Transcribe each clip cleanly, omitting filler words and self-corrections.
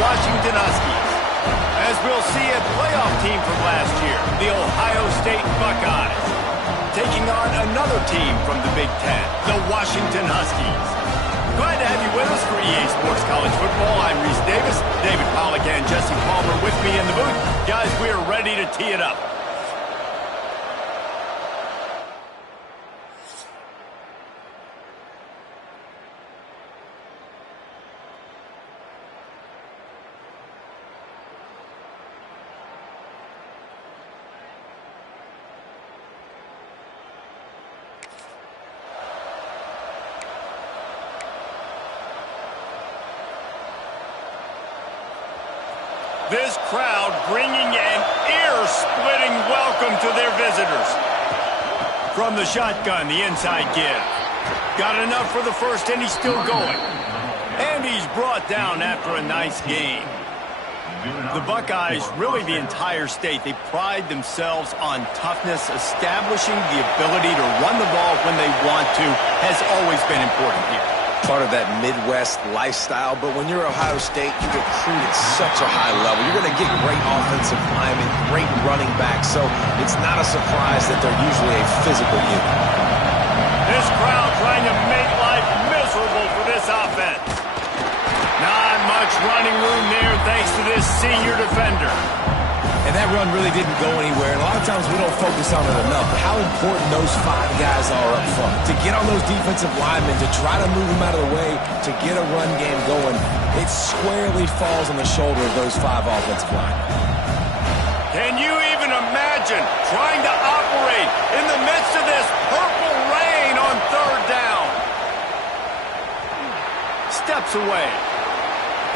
Washington Huskies. As we'll see, a playoff team from last year, the Ohio State Buckeyes, taking on another team from the Big Ten, the Washington Huskies. Glad to have you with us for EA Sports College Football. I'm Reese Davis, David Pollack and Jesse Palmer with me in the booth. Guys, we are ready to tee it up. This crowd bringing an ear-splitting welcome to their visitors. From the shotgun, the inside give. Got enough for the first, and he's still going. And he's brought down after a nice game. The Buckeyes, really the entire state, they pride themselves on toughness. Establishing the ability to run the ball when they want to has always been important here. Part of that Midwest lifestyle, but when you're Ohio State, you recruit at such a high level. You're going to get great offensive linemen, great running backs, so it's not a surprise that they're usually a physical unit. This crowd trying to make life miserable for this offense. Not much running room there thanks to this senior defender. And that run really didn't go anywhere. And a lot of times we don't focus on it enough. But how important those 5 guys are up front. To get on those defensive linemen, to try to move them out of the way, to get a run game going, it squarely falls on the shoulder of those 5 offensive linemen. Can you even imagine trying to operate in the midst of this purple rain on 3rd down? Steps away.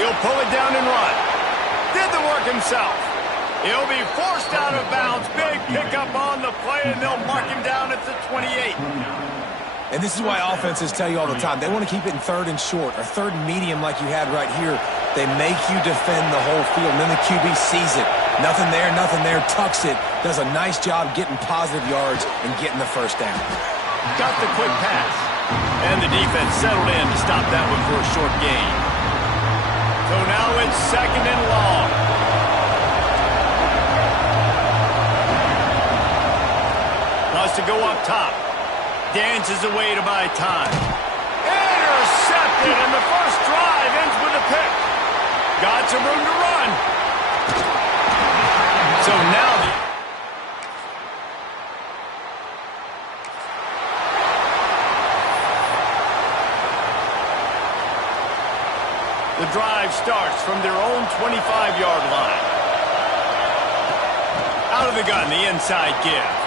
He'll pull it down and run. Did the work himself. He'll be forced out of bounds. Big pickup on the play, and they'll mark him down at the 28. And this is why offenses tell you all the time, they want to keep it in 3rd and short or 3rd and medium like you had right here. They make you defend the whole field, and then the QB sees it. Nothing there, tucks it, does a nice job getting positive yards and getting the 1st down. Got the quick pass. And the defense settled in to stop that one for a short gain. So now it's 2nd and long. To go up top. Dances away to buy time. Intercepted, and the first drive ends with a pick. Got some room to run. So now the drive starts from their own 25-yard line. Out of the gun, the inside give.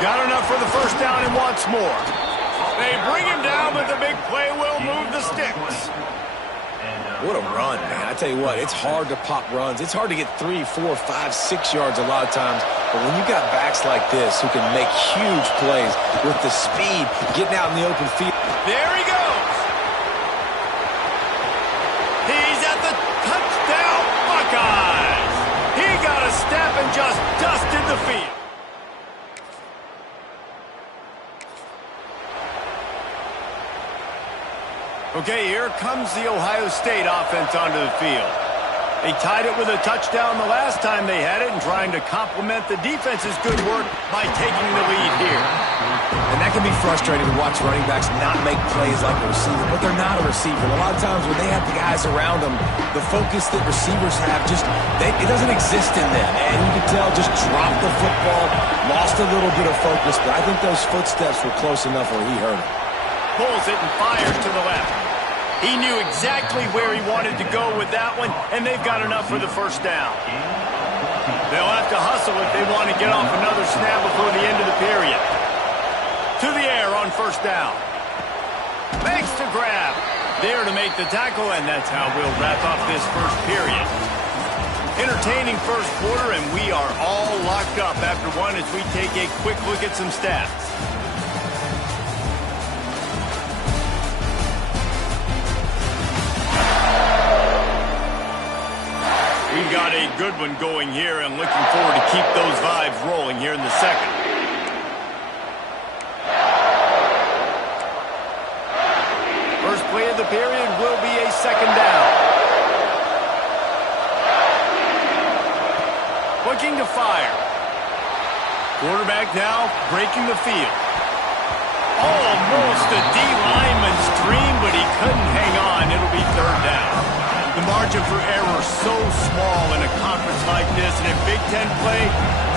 Got enough for the 1st down and wants more. They bring him down, but the big play will move the sticks. What a run, man. I tell you what, it's hard to pop runs. It's hard to get 3, 4, 5, 6 yards a lot of times. But when you got backs like this who can make huge plays with the speed, getting out in the open field. There he goes. He's at the touchdown Buckeyes. He got a step and just dusted the field. Okay, here comes the Ohio State offense onto the field. They tied it with a touchdown the last time they had it and trying to complement the defense's good work by taking the lead here. And that can be frustrating to watch running backs not make plays like a receiver, but they're not a receiver. And a lot of times when they have the guys around them, the focus that receivers have it doesn't exist in them. And you can tell just dropped the football, lost a little bit of focus, but I think those footsteps were close enough where he heard it. Pulls it and fires to the left. He knew exactly where he wanted to go with that one, and they've got enough for the 1st down. They'll have to hustle if they want to get off another snap before the end of the period. To the air on 1st down. Makes the grab. There to make the tackle, and that's how we'll wrap up this 1st period. Entertaining 1st quarter, and we are all locked up after one as we take a quick look at some stats. We've got a good one going here and looking forward to keep those vibes rolling here in the 2nd. First play of the period will be a 2nd down. looking to fire. Quarterback now breaking the field. Almost a D-lineman's dream, but he couldn't hang on. It'll be third down. The margin for error so small in a conference like this, and in Big Ten play,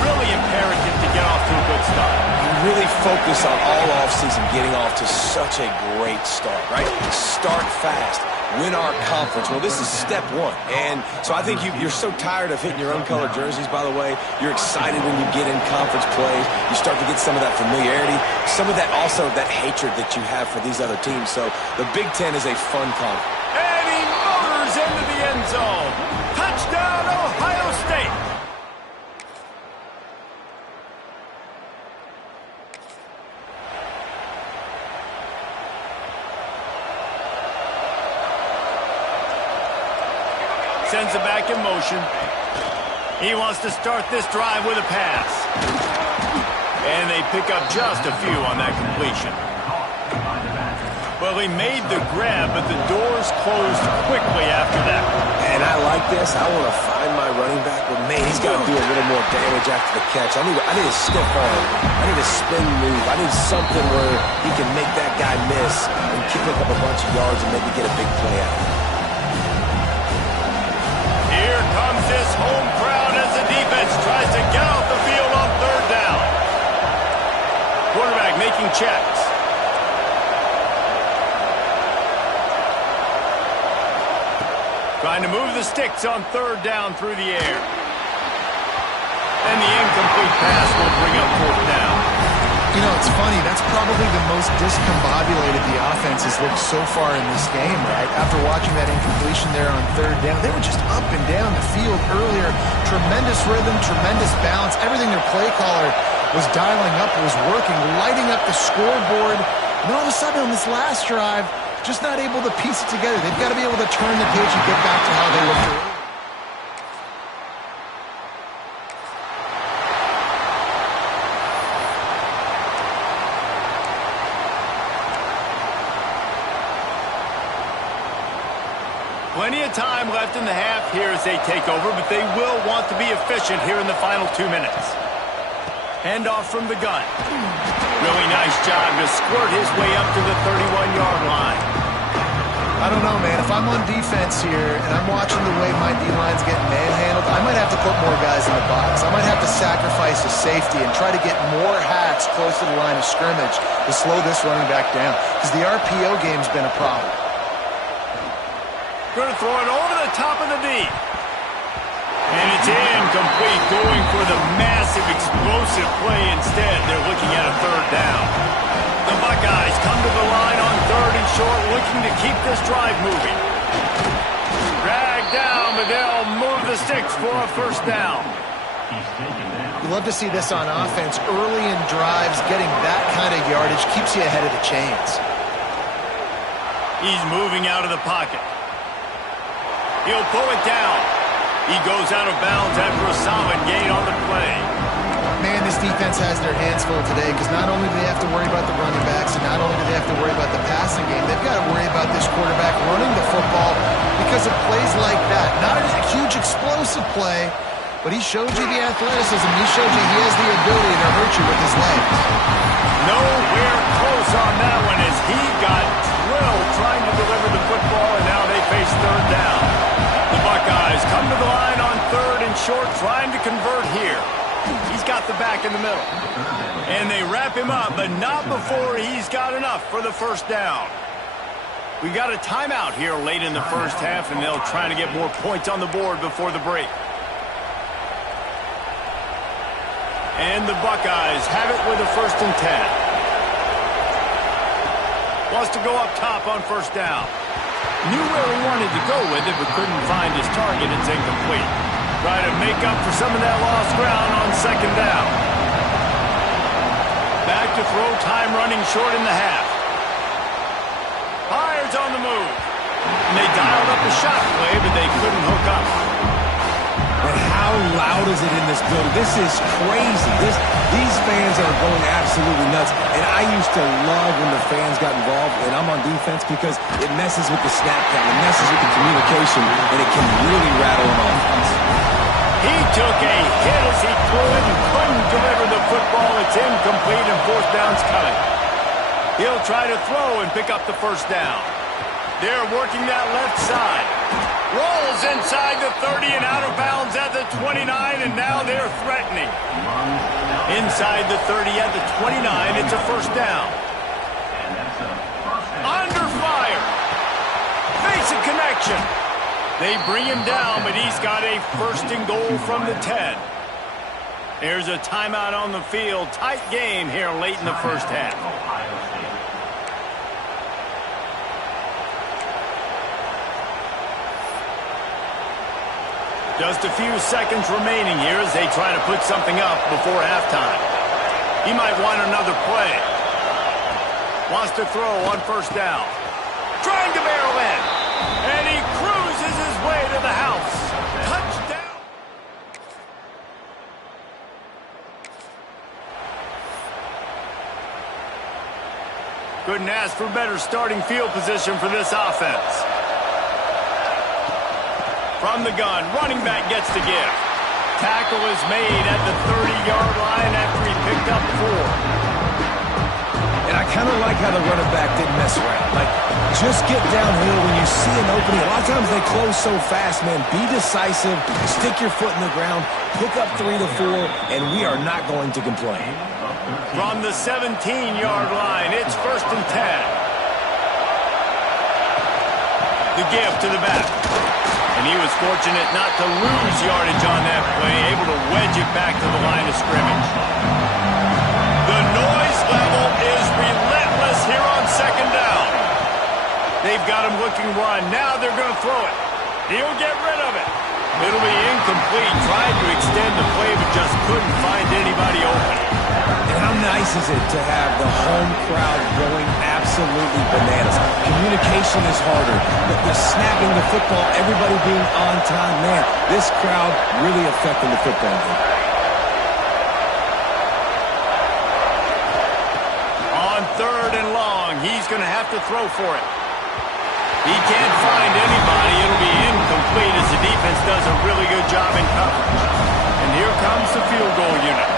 really imperative to get off to a good start. You really focus on all offseason getting off to such a great start, right? Start fast. Win our conference. Well, this is step one. And so I think you're so tired of hitting your own color jerseys, by the way. You're excited when you get in conference play. You start to get some of that familiarity, some of that also that hatred that you have for these other teams. So the Big Ten is a fun conference. And he motors into the end zone. Touchdown, Ohio State. Sends it back in motion. He wants to start this drive with a pass. And they pick up just a few on that completion. Well, he made the grab, but the doors closed quickly after that. And I like this. I want to find my running back, but man, he's got to do a little more damage after the catch. I need a stiff arm. I need a spin move. I need something where he can make that guy miss and pick up a bunch of yards and maybe get a big play out of it. Here comes this home crowd as the defense tries to get off the field on third down. Quarterback making checks. Trying to move the sticks on third down through the air. And the incomplete pass will bring up fourth down. You know, it's funny. That's probably the most discombobulated the offense has looked so far in this game, right? After watching that incompletion there on third down, they were just up and down the field earlier. Tremendous rhythm, tremendous balance. Everything their play caller was dialing up was working, lighting up the scoreboard. And all of a sudden on this last drive, just not able to piece it together. They've got to be able to turn the page and get back to how they looked earlier. Plenty of time left in the half here as they take over, but they will want to be efficient here in the final 2 minutes. Handoff from the gun. Really nice job to squirt his way up to the 31-yard line. I don't know, man. If I'm on defense here and I'm watching the way my D-line's getting manhandled, I might have to put more guys in the box. I might have to sacrifice a safety and try to get more hacks close to the line of scrimmage to slow this running back down, because the RPO game's been a problem. Going to throw it over the top of the D. And it's incomplete, going for the massive explosive play instead. They're looking at a third down. The Buckeyes come to the line on third and short, looking to keep this drive moving. Dragged down, but they'll move the sticks for a first down. You love to see this on offense. Early in drives, getting that kind of yardage keeps you ahead of the chains. He's moving out of the pocket. He'll pull it down. He goes out of bounds after a solid gain on the play. Man, this defense has their hands full today, because not only do they have to worry about the running backs, and not only do they have to worry about the passing game, they've got to worry about this quarterback running the football because of plays like that. Not a huge explosive play, but he showed you the athleticism. He showed you he has the ability to hurt you with his legs. Nowhere close on that one as he got drilled trying to deliver the football, and now they face third down. The Buckeyes come to the line on third and short, trying to convert here. He's got the back in the middle. And they wrap him up, but not before he's got enough for the first down. We got a timeout here late in the first half, and they'll try to get more points on the board before the break. And the Buckeyes have it with a 1st and 10. Wants to go up top on first down. Knew where he wanted to go with it, but couldn't find his target. It's incomplete. Try to make up for some of that lost ground on second down. Back to throw, time running short in the half. Fires on the move. And they dialed up the shot play, but they couldn't hook up. And how loud is it in this building? This is crazy. These fans are going absolutely nuts. And I used to love when the fans got involved, and I'm on defense, because it messes with the snap count, it messes with the communication, and it can really rattle them off. He took a hit as he threw it and couldn't deliver the football. It's incomplete and fourth down's coming. He'll try to throw and pick up the first down. They're working that left side. Rolls inside the 30 and out of bounds at the 29, and now they're threatening. Inside the 30 at the 29, it's a first down. Under fire. Face a connection. They bring him down, but he's got a first and goal from the 10. There's a timeout on the field. Tight game here late in the first half. Just a few seconds remaining here as they try to put something up before halftime. He might want another play. Wants to throw on first down. Trying to barrel in. And he cruises his way to the house. Touchdown. Couldn't ask for better starting field position for this offense. From the gun, running back gets the gift. Tackle is made at the 30-yard line after he picked up 4. And I kind of like how the running back didn't mess around. Like, just get downhill when you see an opening. A lot of times they close so fast, man. Be decisive, stick your foot in the ground, pick up 3 to 4, and we are not going to complain. From the 17-yard line, it's first and 10. The gift to the back. And he was fortunate not to lose yardage on that play, able to wedge it back to the line of scrimmage. The noise level is relentless here on second down. They've got him looking run. Now they're going to throw it. He'll get rid of it. It'll be incomplete. Tried to extend the play, but just couldn't find anybody open. And how nice is it to have the home crowd going absolutely bananas? Communication is harder, but the snapping the football, everybody being on time, man, this crowd really affecting the football game. On third and long, he's going to have to throw for it. He can't find anybody. It'll be incomplete as the defense does a really good job in coverage. And here comes the field goal unit.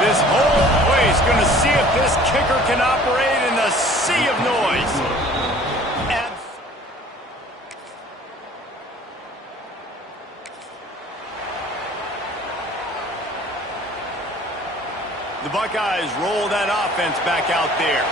This whole place going to see if this kicker can operate in the sea of noise. And the Buckeyes roll that offense back out there.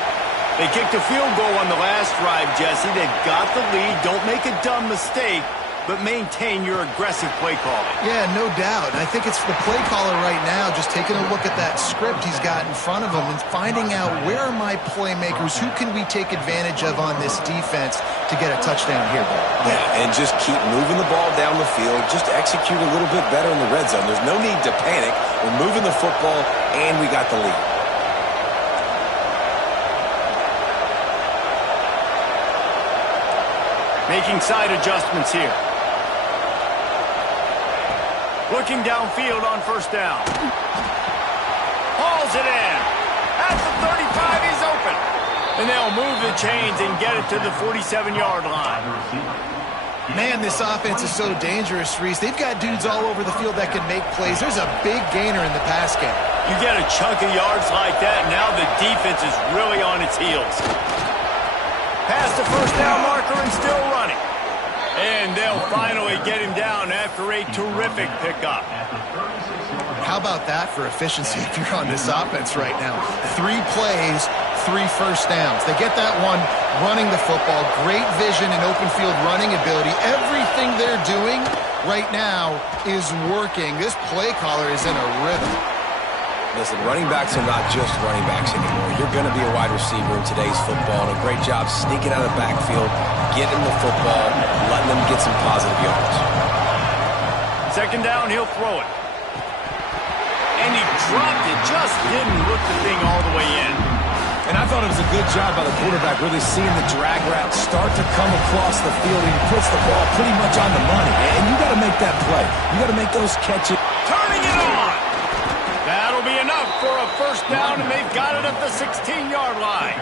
They kicked a field goal on the last drive, Jesse. They've got the lead. Don't make a dumb mistake, but maintain your aggressive play calling. Yeah, no doubt. I think it's the play caller right now just taking a look at that script he's got in front of him and finding out where are my playmakers, who can we take advantage of on this defense to get a touchdown here, Bill. Yeah, and just keep moving the ball down the field. Just execute a little bit better in the red zone. There's no need to panic. We're moving the football, and we got the lead. Making side adjustments here. Looking downfield on first down. Hauls it in. At the 35, he's open. And they'll move the chains and get it to the 47-yard line. Man, this offense is so dangerous, Reese. They've got dudes all over the field that can make plays. There's a big gainer in the pass game. You get a chunk of yards like that, now the defense is really on its heels. Past the first down marker and still running. And they'll finally get him down after a terrific pickup. How about that for efficiency if you're on this offense right now? 3 plays, 3 first downs. They get that one running the football. Great vision and open field running ability. Everything they're doing right now is working. This play caller is in a rhythm. Listen, running backs are not just running backs anymore. You're going to be a wide receiver in today's football, and a great job sneaking out of the backfield, getting the football, letting them get some positive yards. Second down, he'll throw it. And he dropped it, just didn't look the thing all the way in. And I thought it was a good job by the quarterback, really seeing the drag route start to come across the field, and he puts the ball pretty much on the money. And you got to make that play. You got to make those catches. Turning it on. That'll be enough for a first down, and they've got it at the 16-yard line.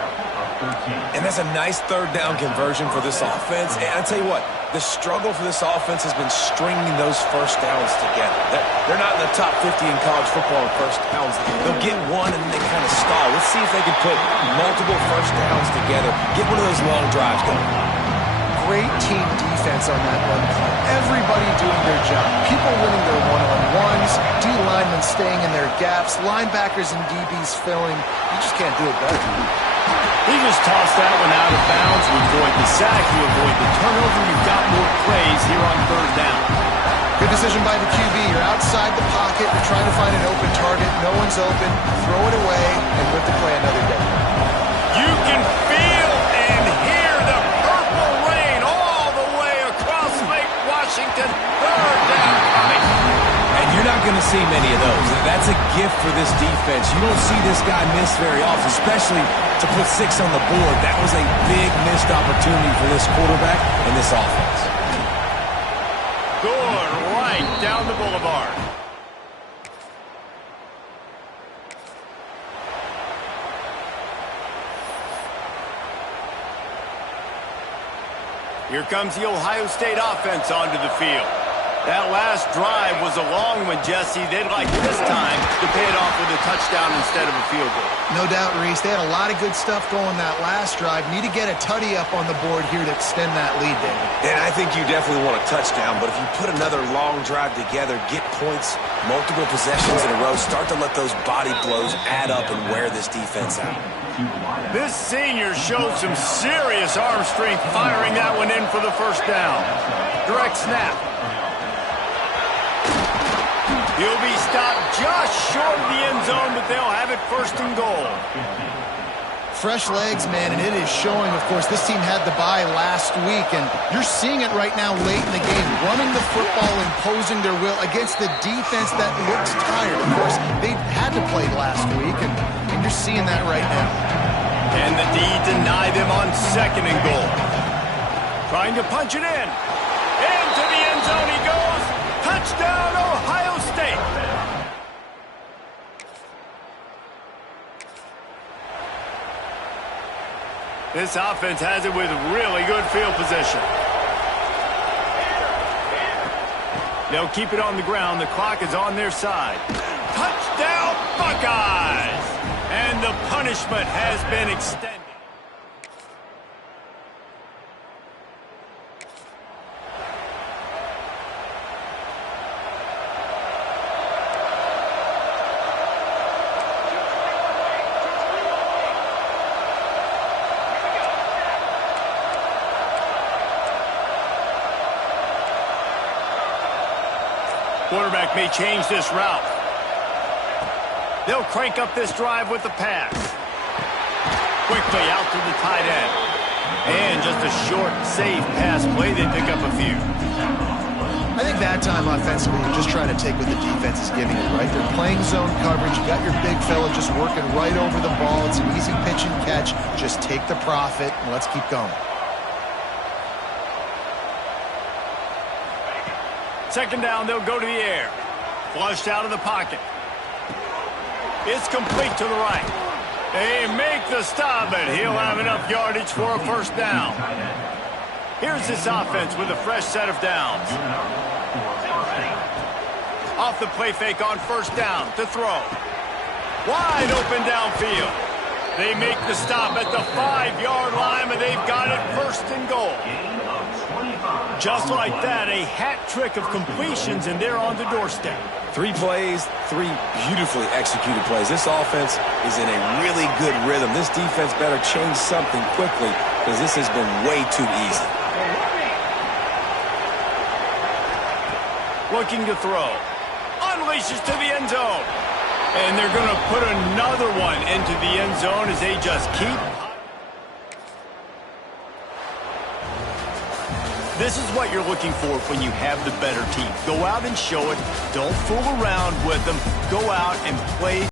And that's a nice third down conversion for this offense. And I tell you what, the struggle for this offense has been stringing those first downs together. They're not in the top 50 in college football in first downs. They'll get one and then they kind of stall. Let's see if they can put multiple first downs together, get one of those long drives going. Great team defense on that run play. Everybody doing their job. People winning their one-on-ones, D-linemen staying in their gaps, linebackers and DBs filling. You just can't do it better. He just tossed that one out of bounds. You avoid the sack, you avoid the turnover. You've got more plays here on third down. Good decision by the QB. You're outside the pocket. You're trying to find an open target. No one's open. Throw it away and live to play another day. You can feel and hear the purple rain all the way across Lake Washington. Third down coming. And you're not going to see many of those. That's a gift for this defense. You don't see this guy miss very often, especially to put 6 on the board. That was a big missed opportunity for this quarterback and this offense. Good right down the boulevard. Here comes the Ohio State offense onto the field. That last drive was a long one, Jesse. They'd like this time to pay it off with a touchdown instead of a field goal. No doubt, Reese. They had a lot of good stuff going that last drive. Need to get a tutty up on the board here to extend that lead, David. And I think you definitely want a touchdown, but if you put another long drive together, get points, multiple possessions in a row, start to let those body blows add up and wear this defense out. This senior showed some serious arm strength firing that one in for the first down. Direct snap. He'll be stopped just short of the end zone, but they'll have it first and goal. Fresh legs, man, and it is showing, of course, this team had the bye last week, and you're seeing it right now late in the game, running the football, imposing their will against the defense that looks tired. Of course, they had to play last week, and you're seeing that right now. And the D deny them on second and goal. Trying to punch it in. Into the end zone he goes. Touchdown, Ohio State. This offense has it with really good field position. They'll keep it on the ground. The clock is on their side. Touchdown, Buckeyes! And the punishment has been extended. Quarterback may change this route. They'll crank up this drive with the pass. Quickly out to the tight end. And just a short, safe pass play. They pick up a few. I think that time offensively, you're just trying to take what the defense is giving you, right? They're playing zone coverage. You got your big fella just working right over the ball. It's an easy pitch and catch. Just take the profit, and let's keep going. Second down, they'll go to the air. Flushed out of the pocket. It's complete to the right. They make the stop, and he'll have enough yardage for a first down. Here's this offense with a fresh set of downs. Off the play fake on first down to throw. Wide open downfield. They make the stop at the 5-yard line, and they've got it first and goal. Just like that, a hat trick of completions, and they're on the doorstep. 3 plays, 3 beautifully executed plays. This offense is in a really good rhythm. This defense better change something quickly because this has been way too easy. Looking to throw. Unleashes to the end zone. And they're going to put another one into the end zone as they just keep. This is what you're looking for when you have the better team. Go out and show it. Don't fool around with them. Go out and play